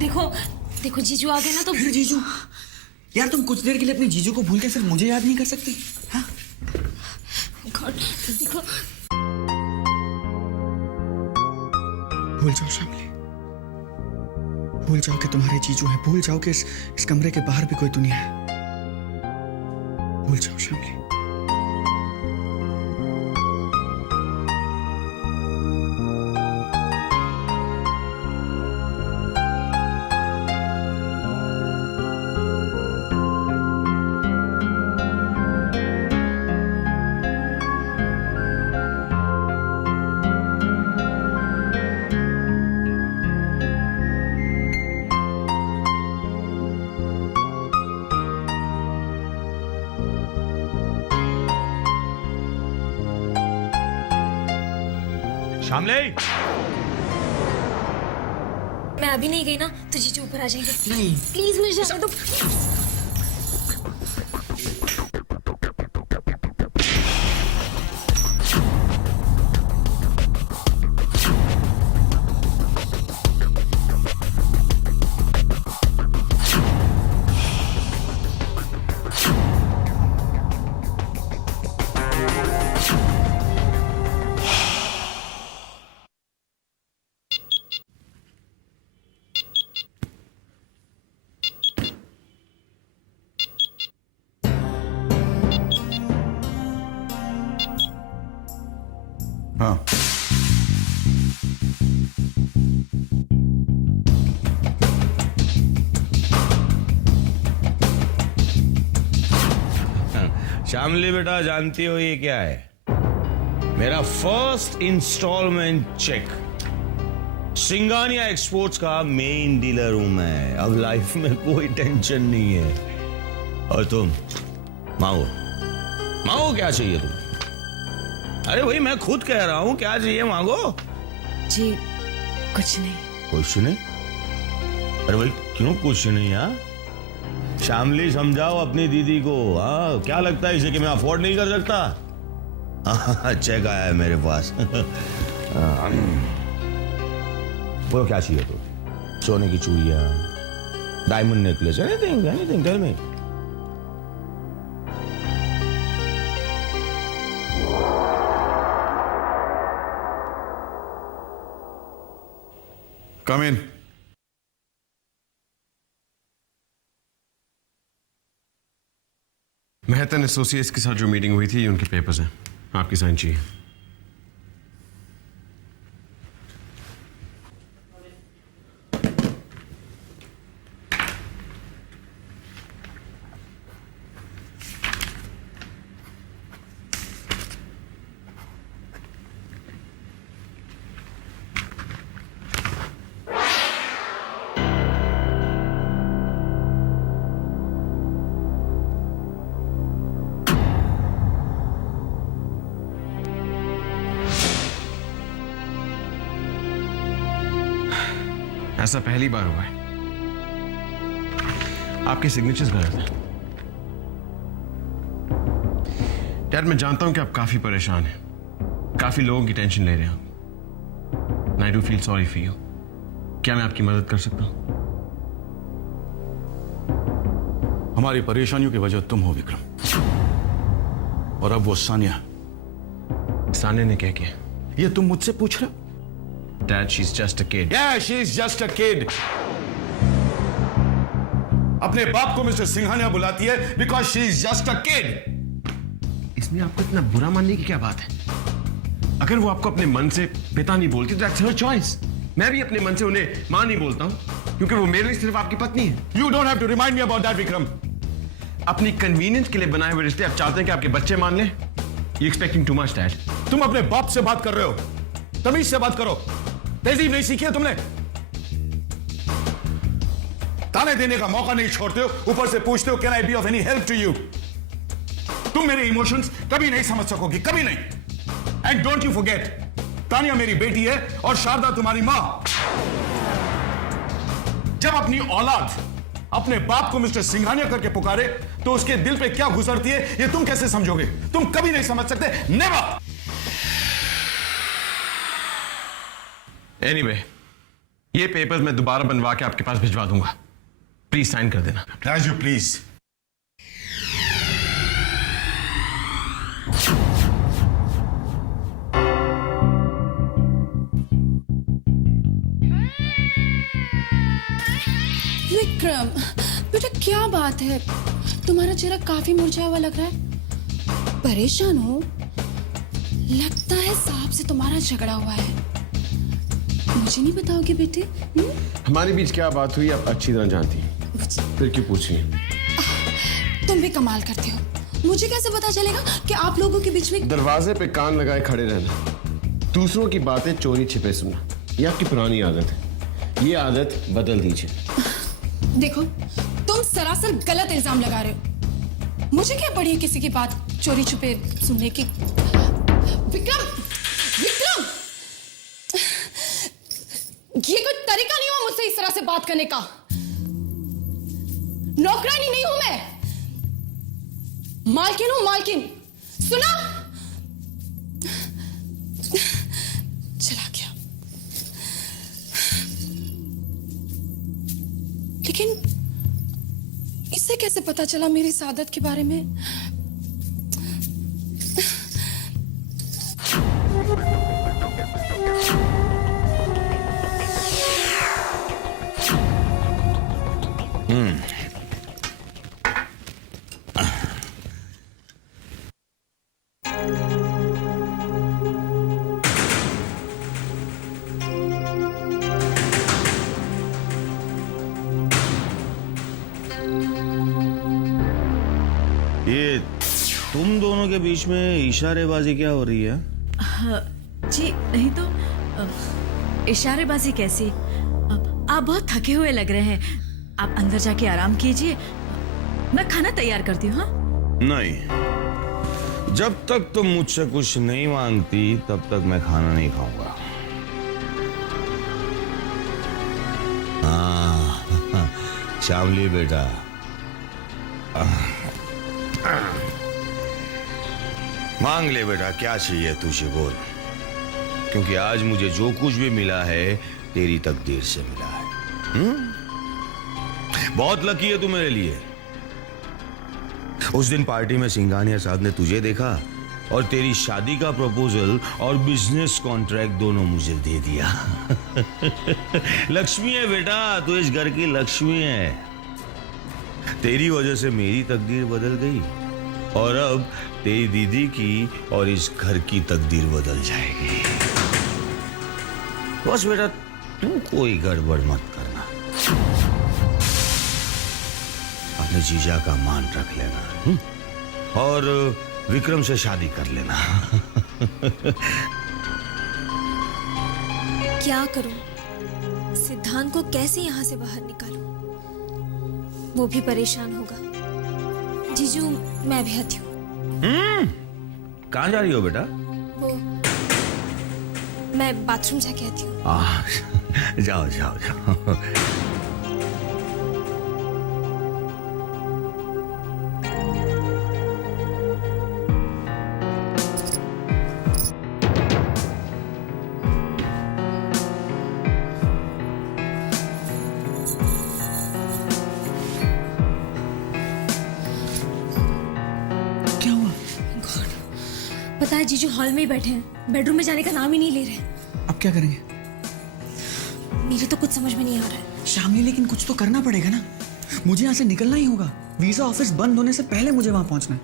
देखो देखो जीजू आ गए ना तो। फिर जीजू? यार तुम कुछ देर के लिए अपने जीजू को भूल के सिर्फ मुझे याद नहीं कर सकती? हाँ? गॉड, देखो। भूल जाओ शामली, भूल जाओ कि तुम्हारे जीजू हैं, भूल जाओ कि इस कमरे के बाहर भी कोई दुनिया है। भूल जाओ शामली। शामली, मैं अभी नहीं गई ना तो जीजू ऊपर आ जाएंगे। नहीं प्लीज मुझे जाने दो। हाँ। शामली बेटा, जानती हो ये क्या है? मेरा first instalment cheque. Singhania exports का मेन डीलर हूं मैं। अब लाइफ में कोई टेंशन नहीं है। और तुम मांगो, मांगो, क्या चाहिए तुम? अरे भाई मैं खुद कह रहा हूं, क्या चाहिए मांगो। जी कुछ नहीं। कुछ नहीं? अरे भाई क्यों कुछ नहीं? हाँ शामली, समझाओ अपनी दीदी को। हाँ, क्या लगता है इसे कि मैं अफोर्ड नहीं कर सकता? चेक आया है मेरे पास। वो क्या चाहिए तो? सोने की चूड़ियां, diamond necklace, anything anything, tell me. Come in. मेहतन एसोसिएट्स के साथ जो मीटिंग हुई थी, ये उनके पेपर्स हैं, आपकी साइन चाहिए। ऐसा पहली बार हुआ है। आपके सिग्नेचर्स गलत हैं। डैड, मैं जानता हूं कि आप काफी परेशान हैं, काफी लोगों की टेंशन ले रहे हैं। I do feel sorry for you. क्या मैं आपकी मदद कर सकता हूं? हमारी परेशानियों की वजह तुम हो विक्रम, और अब वो सानिया। सानिया ने क्या किया? ये तुम मुझसे पूछ रहे हो? Dad, she's just a kid. Yeah, she's just a kid. अपने बाप को मिस्टर सिंघानिया बुलाती है because she's just a kid. इसमें आपको इतना बुरा मानने की क्या बात है? अगर वो आपको अपने मन से पिता नहीं बोलती तो that's her choice. मैं भी अपने मन से उन्हें मां नहीं बोलता हूं, क्योंकि वो मेरे लिए सिर्फ आपकी पत्नी है। You don't have to remind me about that, Vikram. अपनी कन्वीनियंस के लिए बनाए हुए रिश्ते आप चाहते हैं कि आपके बच्चे मान लें? You expecting too much, Dad. तुम अपने बाप से बात कर रहे हो, तमीज से बात करो। तहजीब नहीं सीखी है तुमने? ताने देने का मौका नहीं छोड़ते हो, ऊपर से पूछते हो can I be of any help to you. तुम मेरे इमोशंस कभी नहीं समझ सकोगी, कभी नहीं। And don't you forget, Tania मेरी बेटी है और शारदा तुम्हारी मां। जब अपनी औलाद अपने बाप को मिस्टर सिंघानिया करके पुकारे तो उसके दिल पे क्या गुजरती है ये तुम कैसे समझोगे? तुम कभी नहीं समझ सकते, नेवर। Anyway, ये पेपर्स मैं दोबारा बनवा के आपके पास भिजवा दूंगा, प्लीज साइन कर देना। राजू प्लीज। विक्रम, बेटा क्या बात है? तुम्हारा चेहरा काफी मुरझाया हुआ लग रहा है। परेशान हो? लगता है साहब से तुम्हारा झगड़ा हुआ है। मुझे नहीं बताओगे बेटे? हमारे बीच क्या बात हुई आप अच्छी तरह जानती हैं, फिर क्यों पूछ रही हैं? तुम भी कमाल करते हो। मुझे कैसे पता चलेगा कि आप लोगों के बीच में? दरवाजे पे कान लगाए खड़े रहना, दूसरों की बातें चोरी छिपे सुनना, ये आपकी पुरानी आदत है। ये आदत बदल दीजिए। देखो, तुम सरासर गलत इल्जाम लगा रहे हो। मुझे क्या पड़ी है किसी की बात चोरी छुपे सुनने की? विक्रम, विक्रम, ये कोई तरीका नहीं हुआ मुझसे इस तरह से बात करने का। नौकरानी नहीं हूं मैं, मालकिन हूं, मालकिन। सुना? चला गया। लेकिन इसे कैसे पता चला मेरी सादत के बारे में? ये तुम दोनों के बीच में इशारेबाजी क्या हो रही है? जी नहीं तो इशारेबाजी कैसी? आप बहुत थके हुए लग रहे हैं, आप अंदर जाके आराम कीजिए, मैं खाना तैयार करती हूँ। हाँ? नहीं, जब तक तुम मुझसे कुछ नहीं मांगती तब तक मैं खाना नहीं खाऊंगा। हाँ, शामली बेटा, मांग ले बेटा, क्या चाहिए तुझे बोल, क्योंकि आज मुझे जो कुछ भी मिला है तेरी तकदीर से मिला है। बहुत लकी है तू मेरे लिए। उस दिन पार्टी में सिंघानिया साहब ने तुझे देखा और तेरी शादी का प्रपोजल और बिजनेस कॉन्ट्रैक्ट दोनों मुझे दे दिया। लक्ष्मी है बेटा, तू इस घर की लक्ष्मी है। तेरी वजह से मेरी तकदीर बदल गई और अब तेरी दीदी की और इस घर की तकदीर बदल जाएगी। बस बेटा तू कोई गड़बड़ मत करना, अपने जीजा का मान रख लेना और विक्रम से शादी कर लेना। क्या करूं? सिद्धांत को कैसे यहाँ से बाहर निकालूं? वो भी परेशान होगा। जीजू मैं भी आती हूँ। कहाँ जा रही हो बेटा? वो मैं बाथरूम जाके आती हूँ। जाओ जाओ जाओ। क्या हुआ? पता है जीजू हॉल में ही बैठे हैं, बेडरूम में जाने का नाम ही नहीं ले रहे। अब क्या करेंगे? मेरे तो कुछ समझ में नहीं आ रहा है। शामली, लेकिन कुछ तो करना पड़ेगा ना। मुझे यहाँ से निकलना ही होगा। वीजा ऑफिस बंद होने से पहले मुझे वहां पहुंचना है।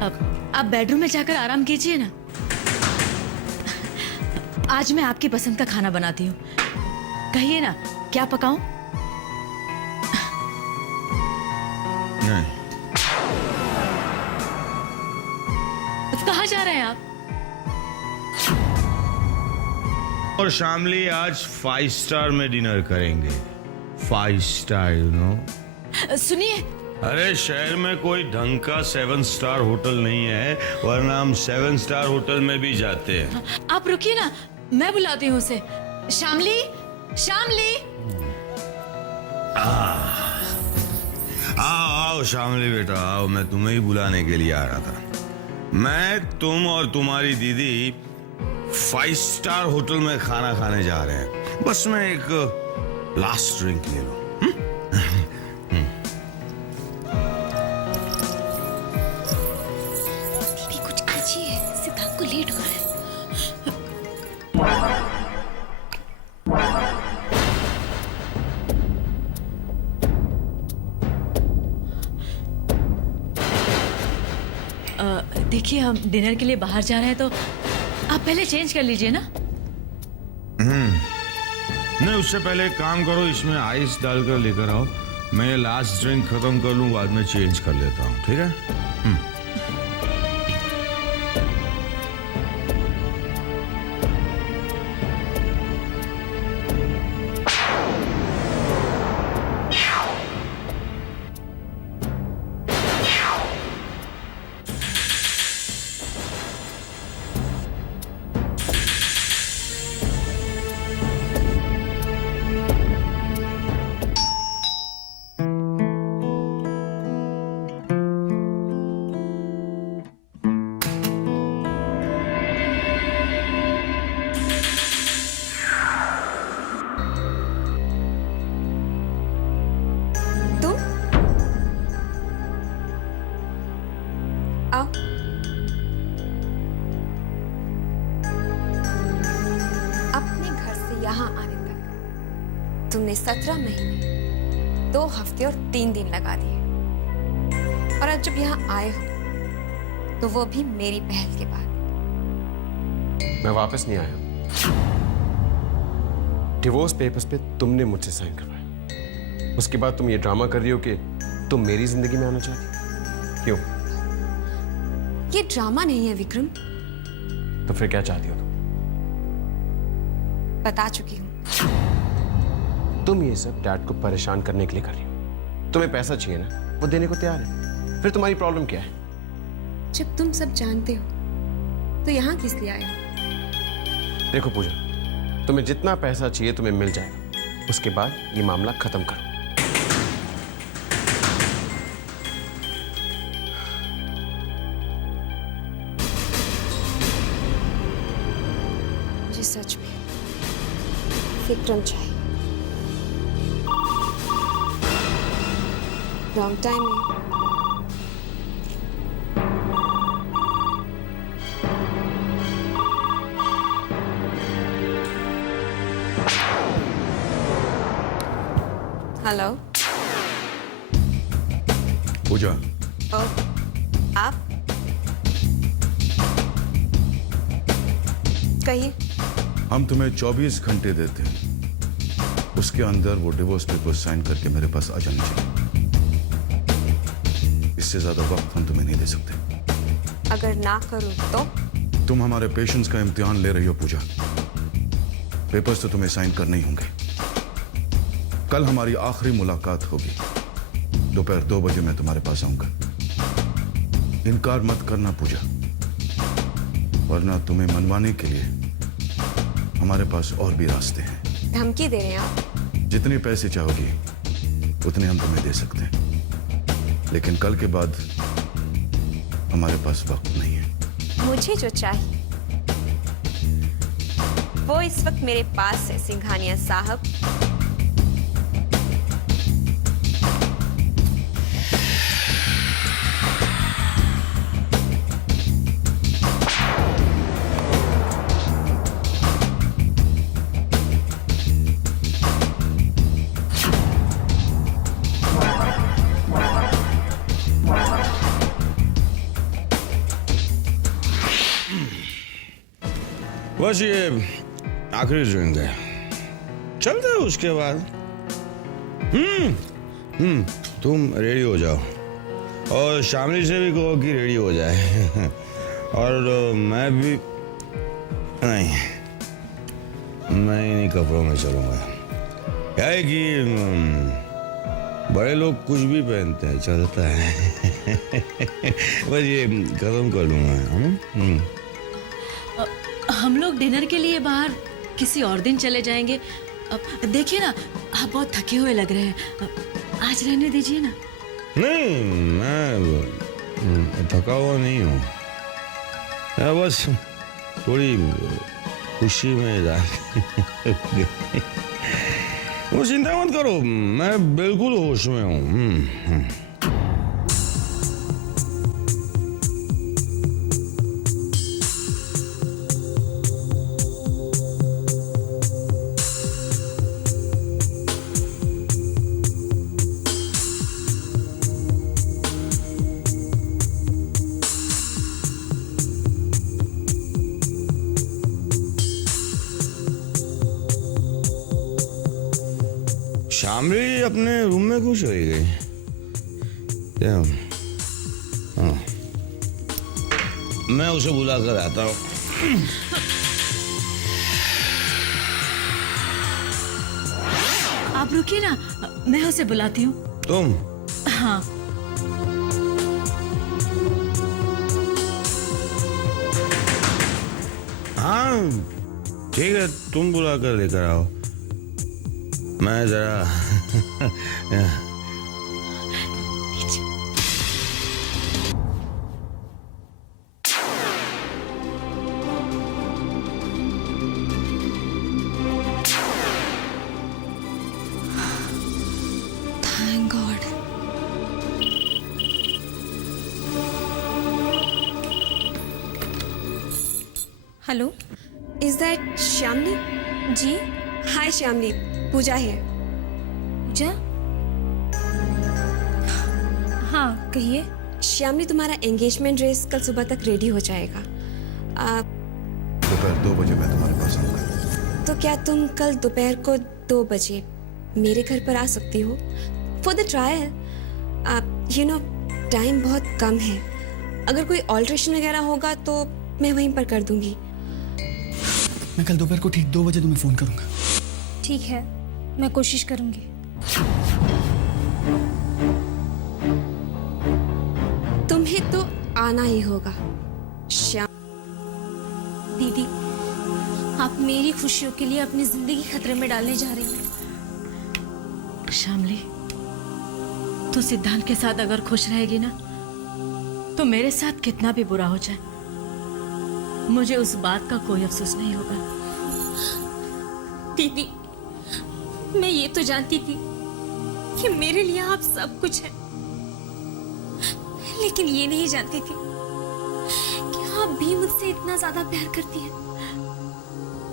अब आप बेडरूम में जाकर आराम कीजिए ना। आज मैं आपकी पसंद का खाना बनाती हूँ, कहिए ना क्या पकाऊं? नहीं। कहाँ जा रहे हैं आप? और शामली आज 5 स्टार में डिनर करेंगे। 5 स्टार, यू नो। सुनिए, अरे शहर में कोई ढंग का 7 स्टार होटल नहीं है, वरना हम 7 स्टार होटल में भी जाते हैं। आप रुकिए ना, मैं बुलाती हूँ उसे। शामली, शामली। आओ आओ शामली बेटा आओ, मैं तुम्हें ही बुलाने के लिए आ रहा था। मैं, तुम और तुम्हारी दीदी 5 स्टार होटल में खाना खाने जा रहे हैं। बस मैं एक लास्ट ड्रिंक ले लूं। दीदी कुछ कीजिए, सिद्धांत को लेट हो रहा है। देखिए हम डिनर के लिए बाहर जा रहे हैं तो आप पहले चेंज कर लीजिए ना। नहीं, उससे पहले एक काम करो, इसमें आइस डालकर लेकर आओ। मैं ये लास्ट ड्रिंक खत्म कर लूं, बाद में चेंज कर लेता हूँ, ठीक है? आओ। अपने घर से यहाँ आने तक तुमने 17 महीने 2 हफ्ते और 3 दिन लगा दिए, और आज जब यहाँ आए हो तो वो भी मेरी पहल के बाद। मैं वापस नहीं आया। डिवोर्स पेपर्स पे तुमने मुझसे साइन करवाया, उसके बाद तुम ये ड्रामा कर रही हो कि तुम मेरी जिंदगी में आना चाहती हो। क्यों? ये ड्रामा नहीं है विक्रम। तो फिर क्या चाहती हो तुम? बता चुकी हूँ। तुम ये सब डैड को परेशान करने के लिए कर रही हो। तुम्हें पैसा चाहिए ना, वो देने को तैयार है। फिर तुम्हारी प्रॉब्लम क्या है? जब तुम सब जानते हो तो यहाँ किस लिए आए हो? देखो पूजा, तुम्हें जितना पैसा चाहिए तुम्हें मिल जाएगा, उसके बाद ये मामला खत्म करो। मुझे सच में विक्रम चाहिए। लॉन्ग टाइम में। हेलो। पूजा, ओ, आप कहिए। हम तुम्हें 24 घंटे देते हैं, उसके अंदर वो डिवोर्स पेपर साइन करके मेरे पास आ जानी चाहिए। इससे ज्यादा वक्त हम तुम्हें नहीं दे सकते। अगर ना करूं तो? तुम हमारे पेशेंस का इम्तिहान ले रही हो पूजा। पेपर्स तो तुम्हें साइन करने ही होंगे। कल हमारी आखिरी मुलाकात होगी। दोपहर 2 बजे मैं तुम्हारे पास आऊंगा। इनकार मत करना पूजा, वरना तुम्हें मनवाने के लिए हमारे पास और भी रास्ते हैं। धमकी दे रहे हैं आप? जितने पैसे चाहोगी उतने हम तुम्हें दे सकते हैं, लेकिन कल के बाद हमारे पास वक्त नहीं है। मुझे जो चाहिए वो इस वक्त मेरे पास है सिंघानिया साहब। बस ये आखिरी ड्रिंक है, चलते हैं उसके बाद। तुम रेडी हो जाओ और शामली से भी कहो कि रेडी हो जाए। और मैं भी नहीं, मैं इन्हीं कपड़ों में चलूंगा। क्या है कि बड़े लोग कुछ भी पहनते हैं, चलता है। बस ये खत्म कर लूंगा। हम लोग डिनर के लिए बाहर किसी और दिन चले जाएंगे। देखिए ना, आप बहुत थके हुए लग रहे हैं। आज रहने दीजिए ना। नहीं, मैं थका हुआ नहीं हूँ। मैं बस थोड़ी खुशी में वो चिंता मत करो, मैं बिल्कुल होश में हूँ। शामली अपने रूम में क्यों चली गई? हाँ, मैं उसे बुला कर आता हूँ। आप रुकिए ना, मैं उसे बुलाती हूँ। तुम? हाँ। हाँ ठीक है, तुम बुला कर लेकर आओ। मैं जरा Thank God. Hello, Is that Shyamli? जी Hi Shyamli, पूजा है। पूजा? हाँ कहिए। श्यामली, तुम्हारा एंगेजमेंट ड्रेस कल सुबह तक रेडी हो जाएगा। दोपहर 2 बजे मैं तुम्हारे पास आऊंगा। तो क्या तुम कल दोपहर को 2 बजे मेरे घर पर आ सकती हो for the trial? You know, time बहुत कम है। अगर कोई ऑल्ट्रेशन वगैरह होगा तो मैं वहीं पर कर दूंगी। मैं कल दोपहर को ठीक 2 बजे तुम्हें फोन करूंगा। ठीक है, मैं कोशिश करूंगी। तुम्हें तो आना ही होगा श्याम। दीदी, आप मेरी खुशियों के लिए अपनी जिंदगी खतरे में डालने जा रही हैं। शामली, तू सिद्धांत के साथ अगर खुश रहेगी ना, तो मेरे साथ कितना भी बुरा हो जाए, मुझे उस बात का कोई अफसोस नहीं होगा। दीदी, मैं ये तो जानती थी कि मेरे लिए आप सब कुछ हैं, लेकिन ये नहीं जानती थी कि आप भी मुझसे इतना ज्यादा प्यार करती हैं।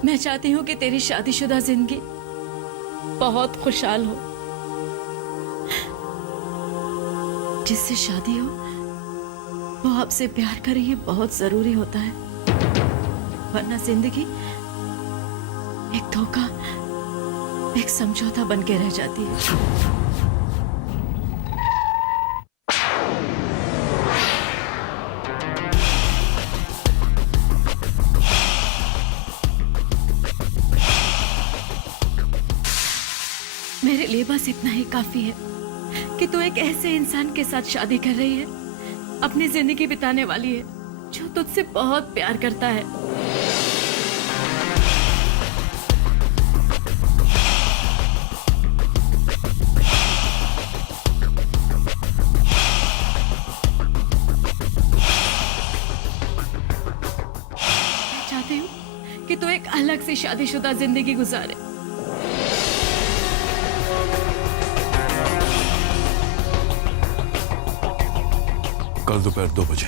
मैं चाहती हूँ कि तेरी शादीशुदा जिंदगी बहुत खुशहाल हो। जिससे शादी हो वो आपसे प्यार करे, ये बहुत जरूरी होता है, वरना जिंदगी एक धोखा, एक समझौता बन के रह जाती है। मेरे लिए बस इतना ही काफी है कि तू एक ऐसे इंसान के साथ शादी कर रही है, अपनी जिंदगी बिताने वाली है, जो तुझसे बहुत प्यार करता है। मैं चाहती हूँ कि तू एक अलग सी शादीशुदा जिंदगी गुजारे। कल दोपहर 2 बजे।